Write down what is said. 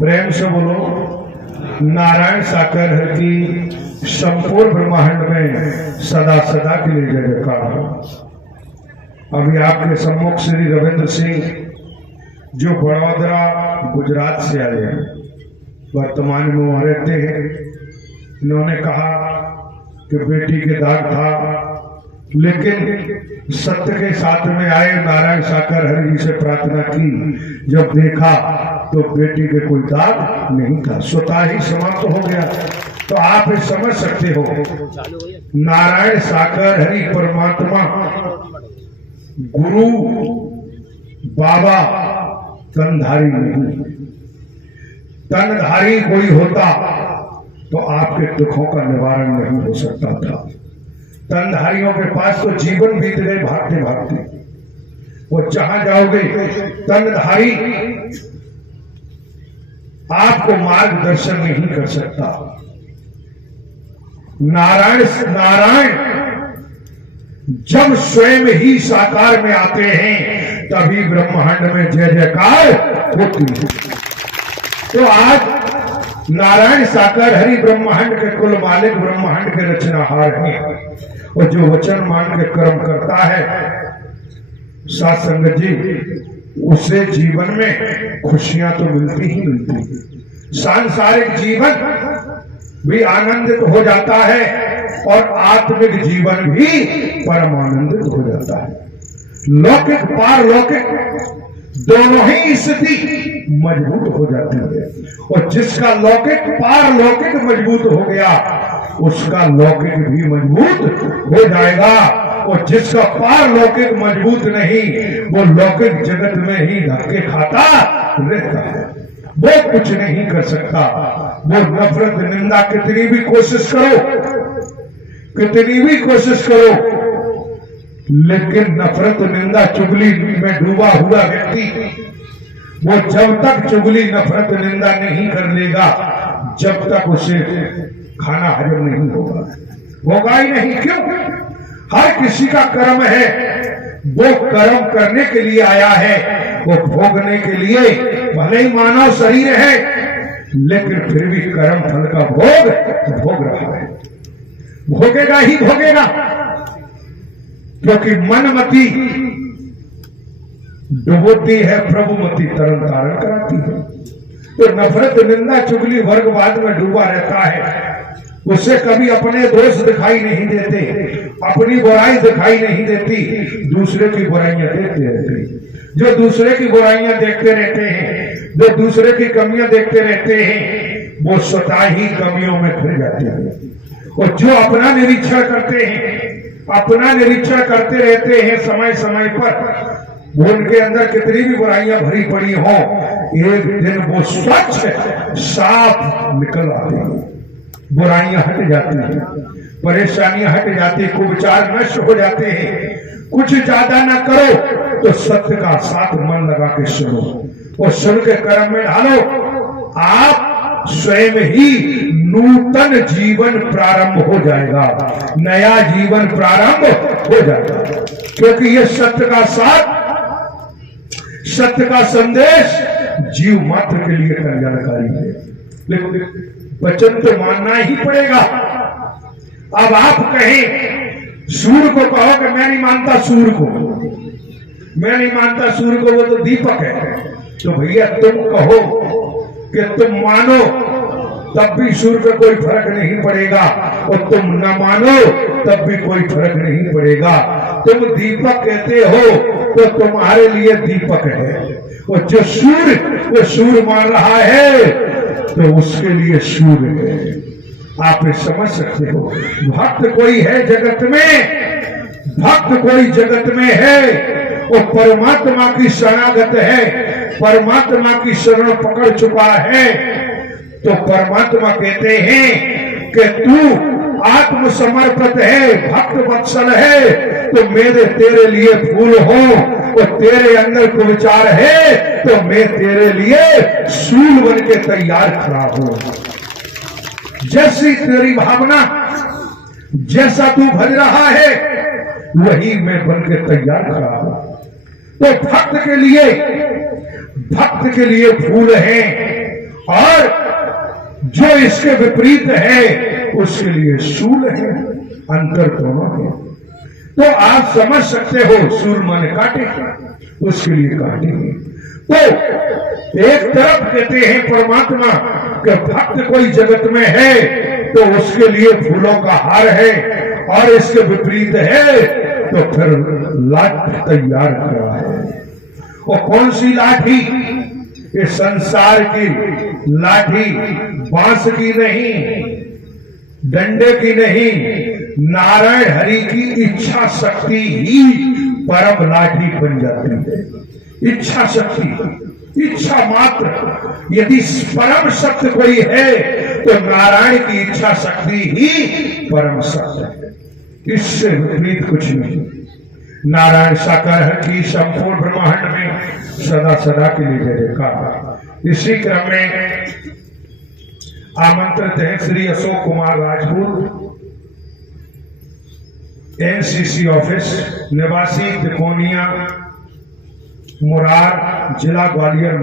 प्रेम से बोलो। नारायण साकर हर की संपूर्ण ब्रह्मांड में सदा सदा के लिए जय जयकार हो। अभी आपके सम्मुख श्री रविंद्र सिंह जो बड़ौदरा गुजरात से आए हैं, वर्तमान में वहां रहते हैं। इन्होंने कहा कि बेटी के दाग था, लेकिन सत्य के साथ में आए नारायण साकर हरि जी से प्रार्थना की। जब देखा तो बेटी के कोई दाग नहीं था, स्वतः ही समाप्त हो गया। तो आप समझ सकते हो नारायण साकर हरि परमात्मा गुरु बाबा तनधारी नहीं। तनधारी कोई होता तो आपके दुखों का निवारण नहीं हो सकता था। तनधारियों के पास तो जीवन बीत गए भागते भागते। वो जहां जाओगे तनधारी आपको मार्गदर्शन नहीं कर सकता। नारायण जब स्वयं ही साकार में आते हैं तभी ब्रह्मांड में जय जयकार होती है। तो आज नारायण साकर हरि ब्रह्मांड के कुल मालिक, ब्रह्मांड के रचनाहार हैं। और जो वचन मान के कर्म करता है साथ संगत जी, उसे जीवन में खुशियां तो मिलती ही मिलती है। सांसारिक जीवन भी आनंदित हो जाता है और आत्मिक जीवन भी परमानंदित हो जाता है। लौकिक पारलौकिक दोनों ही स्थिति मजबूत हो जाती है। और जिसका लौकिक पारलौकिक मजबूत हो गया उसका लौकिक भी मजबूत हो जाएगा। और जिसका पारलौकिक मजबूत नहीं वो लौकिक जगत में ही धक्के खाता रहता है। वो कुछ नहीं कर सकता। वो नफरत निंदा कितनी भी कोशिश करो, लेकिन नफरत निंदा चुगली में डूबा हुआ व्यक्ति वो जब तक चुगली नफरत निंदा नहीं कर लेगा जब तक उसे खाना हजम नहीं होगा ही नहीं। क्यों? हर किसी का कर्म है, वो कर्म करने के लिए आया है, वो भोगने के लिए। भले ही मानव शरीर है लेकिन फिर भी कर्म फल का भोग रहा है। भोगेगा ही भोगेगा, क्योंकि मनमति डुबोती है, प्रभुमति तरन तारण कराती है। तो नफरत निंदा चुगली वर्गवाद में डूबा रहता है। उसे कभी अपने दोष दिखाई नहीं देते, अपनी बुराई दिखाई नहीं देती, दूसरे की बुराइयां देखते रहते। जो दूसरे की बुराइयां देखते रहते हैं, जो दूसरे की कमियां देखते रहते हैं, वो स्वतः ही कमियों में घिर जाते हैं। और जो अपना निरीक्षण करते रहते हैं समय समय पर, वो उनके अंदर कितनी भी बुराइयां भरी पड़ी हो, एक दिन वो स्वच्छ साफ निकल आते हैं। बुराइयां हट जाती हैं, परेशानियां हट जाती हैं, कुविचार नष्ट हो जाते हैं। कुछ ज्यादा ना करो तो सत्य का साथ मन लगा के सुनो और सुन के कर्म में ढालो। आप स्वयं ही नूतन जीवन प्रारंभ हो जाएगा, नया जीवन प्रारंभ हो जाएगा। क्योंकि ये सत्य का साथ, सत्य का संदेश जीव मात्र के लिए कल्याणकारी है। लेकिन वचन तो मानना ही पड़ेगा। अब आप कहें सूर्य को कहो कि मैं नहीं मानता सूर्य को, मैं नहीं मानता सूर्य को, वो तो दीपक है। तो भैया तुम कहो कि तुम मानो तब भी सूर्य पे कोई फर्क नहीं पड़ेगा, और तुम न मानो तब भी कोई फर्क नहीं पड़ेगा। तुम दीपक कहते हो तो तुम्हारे लिए दीपक है, और जो सूर्य मान रहा है तो उसके लिए सूर्य है। आप समझ सकते हो। भक्त कोई है जगत में, भक्त कोई जगत में है और परमात्मा की शरणागत है, परमात्मा की शरण पकड़ चुका है। तो परमात्मा कहते हैं कि तू आत्मसमर्पित है, भक्त वत्सल है, तो मेरे तेरे लिए फूल हो, और तेरे अंदर को विचार है तो मैं तेरे लिए सूल बन के तैयार खड़ा हूं। जैसी तेरी भावना, जैसा तू भज रहा है, वही मैं बन के तैयार खड़ा हूं। तो भक्त के लिए फूल हैं और जो इसके विपरीत है उसके लिए शूल है। अंतर दोनों है। तो आप समझ सकते हो, शूल माने काटे, उसके लिए काटे हैं। तो एक तरफ कहते हैं परमात्मा कि भक्त कोई जगत में है तो उसके लिए फूलों का हार है, और इसके विपरीत है तो फिर लाठी तैयार करा है। और कौन सी लाठी? इस संसार की लाठी, बांस की नहीं, डंडे की नहीं, नारायण हरि की इच्छा शक्ति ही परम लाठी बन जाती है। इच्छा शक्ति, इच्छा मात्र। यदि परम सत्य कोई है तो नारायण की इच्छा शक्ति ही परम सत्य है, इससे विपरीत कुछ नहीं। नारायण साकार की संपूर्ण ब्रह्मांड में सदा सदा के लिए जयकार। इसी क्रम में आमंत्रित है श्री अशोक कुमार राजपूत, एनसीसी ऑफिस, निवासी तिकोनिया, मुरार, जिला ग्वालियर।